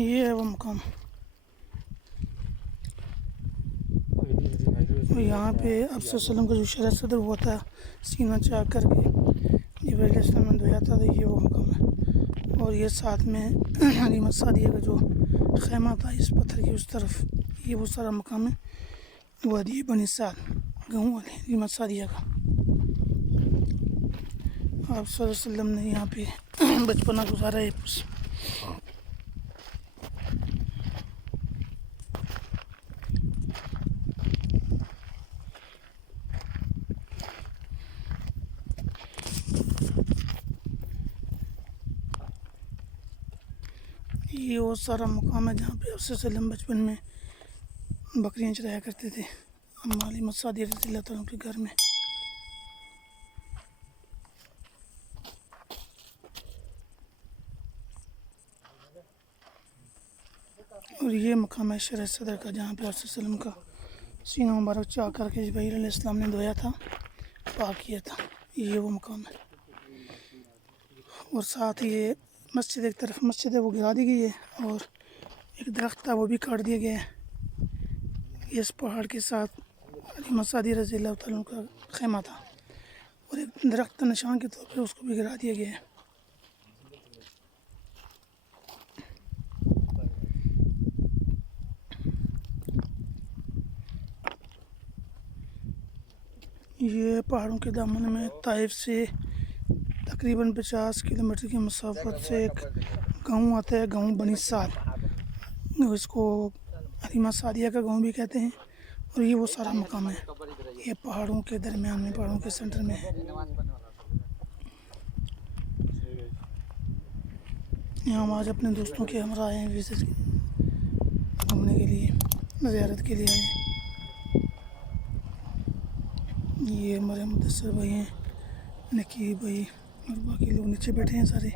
ये है वो मकाम। और यहाँ पे अफसर सल्लम का जो शरह सदर हुआ था सीना चाक करके जिब्राइल अलैहिस्सलाम ने धोया था, तो ये वो मकाम है। और ये साथ में हलीमा सादिया का जो खैमा था इस पत्थर की उस तरफ, ये वो सारा मकाम है वादी बनी साद गाँव वाले हलीमा सादिया का। आप सल्लल्लाहु अलैहि वसल्लम ने यहाँ पे बचपना गुजारा है। ये वो सारा मुकाम है जहाँ पे अफसर सल्लम बचपन में बकरियाँ चराया करते थे अम्मा हलीमा सादिया रज़ियल्लाहु तआला के घर में। और ये मकाम है शरह सदर का जहाँ पे अफसर सल्लम का सीना मुबारक चाक करके जिब्राइल अलैहिस्सलाम ने धोया था, पाक किया था। ये वो मकाम है। और साथ ये मस्जिद, एक तरफ मस्जिद है वो गिरा दी गई है और एक दरख्त था वो भी काट दिया गया है। इस पहाड़ के साथ हलीमा सादिया रज़ियल्लाहु तआला का खैमा था और एक दरख्त निशान के तौर पे उसको भी गिरा दिया गया है। ये पहाड़ों के दामन में ताइफ से तकरीबन 50 किलोमीटर की मसाफत से एक गांव आता है, गांव बनी साद। इसको हलीमा सादिया का गांव भी कहते हैं। और ये वो सारा मकाम है, ये पहाड़ों के दरमियान में, पहाड़ों के सेंटर में है। यहाँ हम आज अपने दोस्तों के हमरा आए हैं विजिट घूमने के लिए, ज़ियारत के लिए आए हैं। ये हमारे मुदस्सिर भाई हैं, नकीब भाई और बाकी लोग नीचे बैठे हैं सारे।